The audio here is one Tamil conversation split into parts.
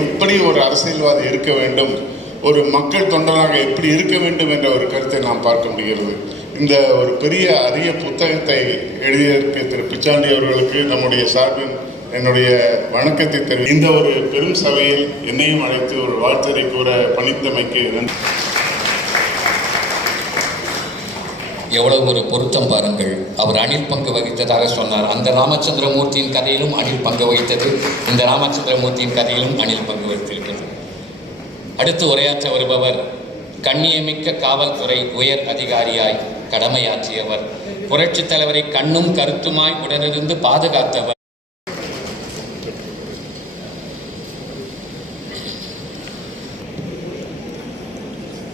எப்படி ஒரு அரசியல்வாதி இருக்க வேண்டும், ஒரு மக்கள் தொண்டனாக எப்படி இருக்க வேண்டும் என்ற ஒரு கருத்தை நாம் பார்க்க முடிகிறது. இந்த ஒரு பெரிய அரிய புத்தகத்தை எழுதியிருக்க திரு பிச்சாண்டி அவர்களுக்கு நம்முடைய சார்பில் என்னுடைய வணக்கத்தை தெரிவி, இந்த ஒரு பெரும் சபையில் என்னையும் அழைத்து ஒரு வாழ்த்துரை கூற பணித்தமைக்கு நன்றி. எவ்வளவு ஒரு பொருத்தம் பாருங்கள். அவர் அணில் பங்கு வகித்ததாக சொன்னார். அந்த ராமச்சந்திரமூர்த்தியின் கதையிலும் அணில் பங்கு வகித்தது, இந்த ராமச்சந்திரமூர்த்தியின் கதையிலும் அணில் பங்கு வகித்திருக்கிறது. அடுத்து உரையாற்ற வருபவர் கண்ணியமிக்க காவல்துறை உயர் அதிகாரியாய் கடமையாற்றியவர், புரட்சித் தலைவரை கண்ணும் கருத்துமாய் உடனிருந்து பாதுகாத்தவர்.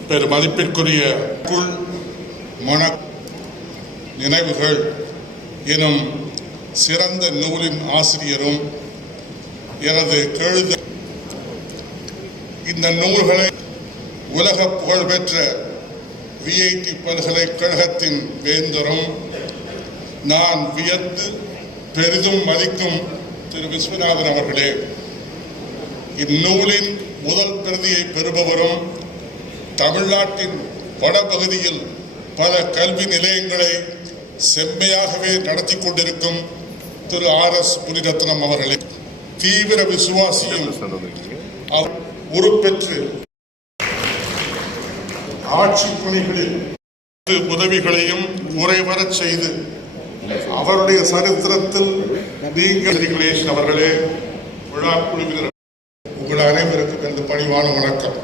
பெருமதிப்பிற்குரிய நினைவுகள் எனும் சிறந்த நூலின் ஆசிரியரும் எனது கழுத இந்த நூல்களை உலக புகழ்பெற்ற விஐடி பல்கலைக்கழகத்தின் வேந்தரும் நான் வியந்து பெரிதும் மதிக்கும் திரு விஸ்வநாதன் அவர்களே, இந்நூலின் முதல் பிரதியை பெறுபவரும் தமிழ்நாட்டின் வடபகுதியில் பல கல்வி நிலையங்களை செம்மையாகவே நடத்தி கொண்டிருக்கும் திரு RS முனிரத்னம் அவர்களே, தீவிர விசுவாசியும் உறுப்பெற்று ஆட்சி பணிகளில் உதவிகளையும் உரைவரச் செய்து அவருடைய சரித்திரத்தில் நீங்கள் அவர்களே, விழா குழுவினர் உங்கள் அனைவருக்கும் எனது பணிவான வணக்கம்.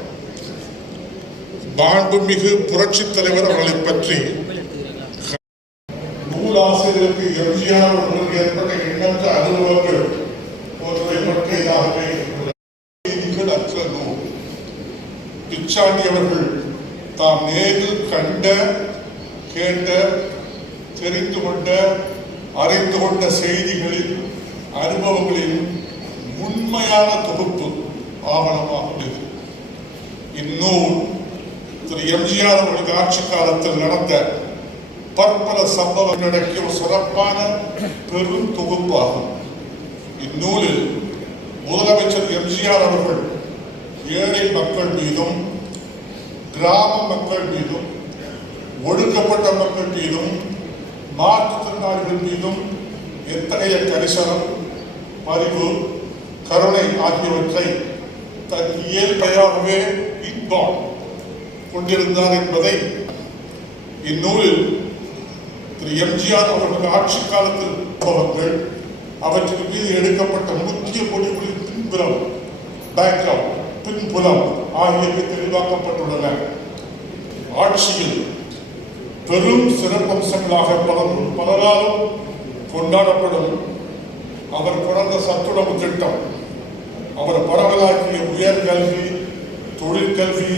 மாண்புமிகு புரட்சித் தலைவர் அவர்களை பற்றி நூலாசிரியருக்கு எம்ஜிஆர் அவர்களுக்கு ஏற்பட்ட எண்ணற்ற அனுபவங்கள் போன்றவை பற்றியதாகவே அற்ற நூல். பிச்சாண்டி அவர்கள் தாம் நேரில் கண்ட, கேட்ட, தெரிந்து கொண்ட, அறிந்து கொண்ட செய்திகளின் அனுபவங்களின் உண்மையான தொகுப்பு ஆவணமாக உள்ளது. இந்நூல் திரு எம்ஜிஆர் அவர்களுக்கு ஆட்சி காலத்தில் நடந்த பற்பல சம்பவம் நடக்கிய ஒரு சிறப்பான பெரும் தொகுப்பாகும். இந்நூலில் முதலமைச்சர் எம்ஜிஆர் அவர்கள் ஏழை மக்கள் மீதும், கிராம மக்கள் மீதும், ஒடுக்கப்பட்ட மக்கள் மீதும், மாற்றுத்திறனாளிகள் மீதும் எத்தகைய கரிசனம், பரிவு, கருணை ஆகியவற்றை தன் இயல்பையாகவே இன்பம் கொண்டிருந்தார் என்பதை இந்நூலில் திரு எம்ஜிஆர் அவர்கள் ஆட்சி காலத்தில் சம்பவங்கள், அவற்றின் மீது எடுக்கப்பட்ட முக்கிய முடிவுகளின் பின்புலம், பேக்ரவுண்ட், பின்புலம் ஆகியவை தெளிவாக்கப்பட்டுள்ளன. ஆட்சியில் பெரும் சிறப்பம்சங்களாக பலராலும் கொண்டாடப்படும் அவர் பிறந்த சத்துணவு திட்டம், அவர் பரவலாக்கிய உயர்கல்வி, தொழிற்கல்வி,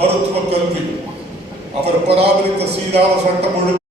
மருத்துவ கல்வி, அவர் பராமரித்த சீரான சட்டம் ஒழுங்கு,